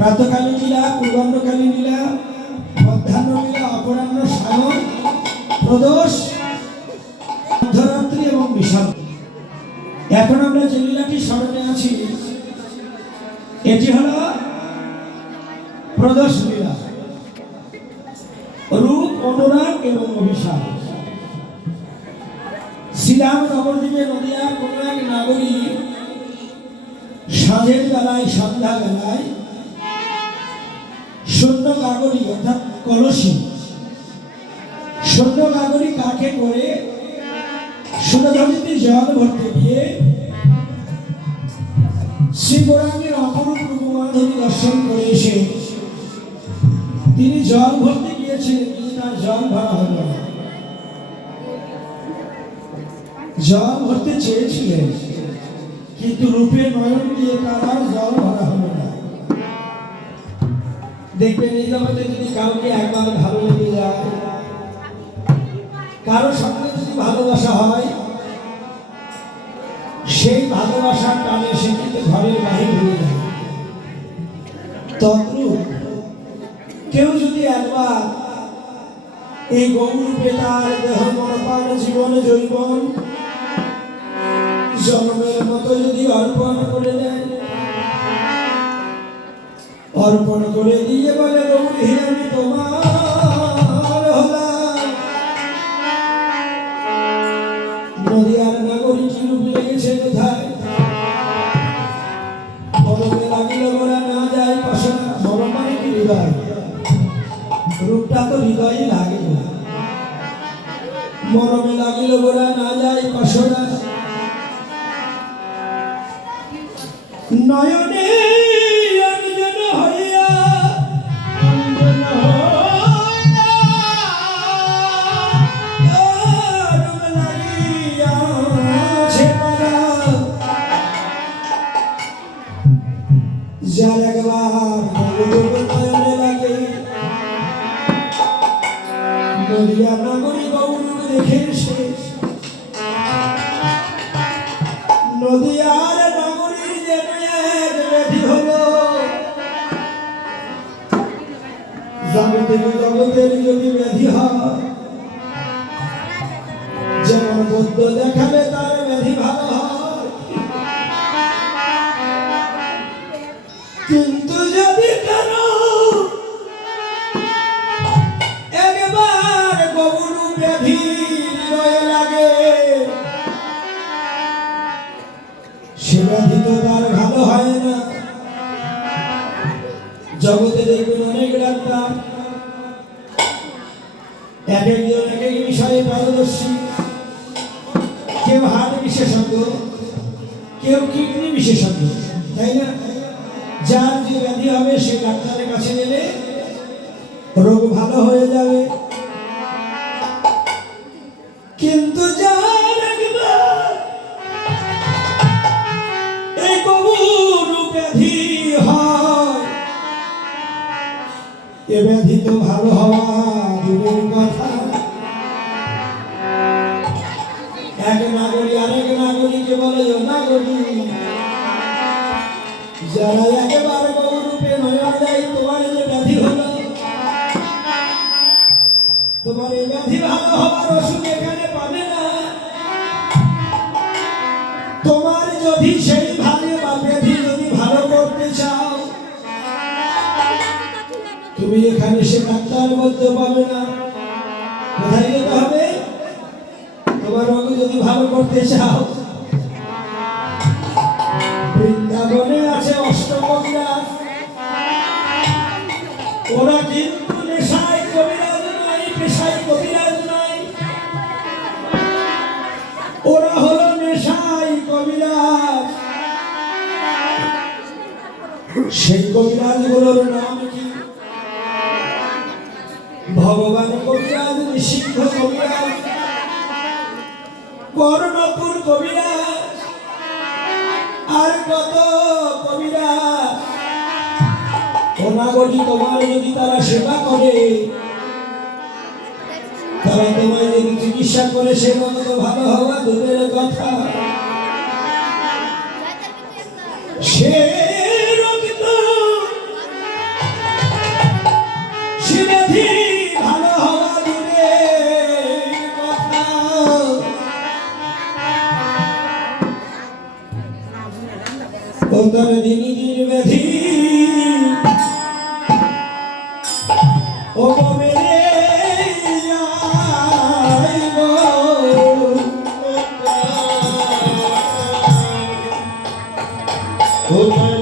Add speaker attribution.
Speaker 1: প্রাতকালীন লীলা পূর্বাহ্নকালীন লীলা, মধ্যাহ্ন লীলা, অপরাহ্ন সায়ন প্রদোষ মধ্যরাত্রি এবং বিশাল এখন আমরা যে লীলাটি স্মরণে আছি, এটি হলো প্রদোষ লীলা। রূপ, অনুরাগ এবং অভিশাপ। শ্রীরাম নবদ্বীপে নদিয়ার কোন এক নাগরিক সাঁঝের বেলায়, সন্ধ্যা বেলায় শূন্য কাগরি অর্থাৎ কলসি। শূন্য কাকে করে জল ভরতে গিয়ে শ্রী গোরাঙ্গের অপরূপ দর্শন করে এসে তিনি জল ভরতে গিয়েছিলেন, কিন্তু তার জল ভরা হলো জল ভরতে চেয়েছিলেন, কিন্তু রূপে নয়ন দিয়ে তার জল ভরা হলো না। দেখবেন এই জগতে যদি কাউকে একবার ভালো লেগে যায়, কারও সঙ্গে যদি ভালোবাসা হয়, সেই ভালোবাসার টানে সে কিন্তু ঘরের বাহির হয়ে যায়। তদ্রূপ কেউ যদি একবার এই গৌরূপে তার দেহ মনপান, জীবন জৈবন জন্মের মতো যদি অর্পণ করে দেয় অর্পণ করে দিয়ে বলে, গৌরী, আমি তোমার হলাম। নদিয়ার নাগরিক রূপ লেগেছে কোথায়? মরমে লাগিল গোড়া না যায় পাশনা মরম মানে কি হৃদয় রূপটা তো হৃদয়ে লাগে মরমে লাগিল গোড়া না যায় পাশনা নয়নে নদিয়া নগরী গৌরব দেখে শেষ নদিয়ার নগরীর যেন এক ব্যাধি হলো জগতের জগতের যদি ব্যাধি হয়, যেমন বৌদ্ধ দেখালে তার ব্যাধি ভালো হয়। ব্যাধি ভালো হয় না। জগতে দেখবেন অনেক ডাক্তার, এক একজন এক এক বিষয়ে পারদর্শী। কেউ হার্ট বিশেষজ্ঞ, কেউ কিডনি বিশেষজ্ঞ, তাই না? যার যে ব্যাধি হবে সে ডাক্তারের কাছে গেলে রোগ ভালো হয়ে যাবে। এ ব্যাধি তো ভালো হওয়া দূরের কথা। এক নাগরী আরেক নাগরীকে বলে নাগরী যারা একেবারে গৌরূপে নয়ন দেয়, তোমার যে ব্যাধি হলো তোমার এই ব্যাধি ভালো হওয়ার ওষুধ এখানে পাবে না। তোমার যদি সেই তুমি এখানে সে ডাক্তার বলতে পারবে না। কোথায় যেতে হবে তোমার রোগ যদি ভালো করতে চাও। বৃন্দাবনে আছে ওরা কিন্তু নেশায়, কবিরাজ নাই, পেশায় কবিরাজ নাই। ওরা হলো নেশায় কবিরাজ। সেই কবিরাজগুলোর নাম ভগবান কবিরাজ, নিষিদ্ধ কবিরাজ, কর্ণপুর কবিরাজ, আর কত কবিরাজ? ওনাগরি তোমার যদি তারা সেবা করে, তারা তোমায় যদি চিকিৎসা করে, সে মতো তো ভালো হওয়া দূরের কথা। সে ও
Speaker 2: my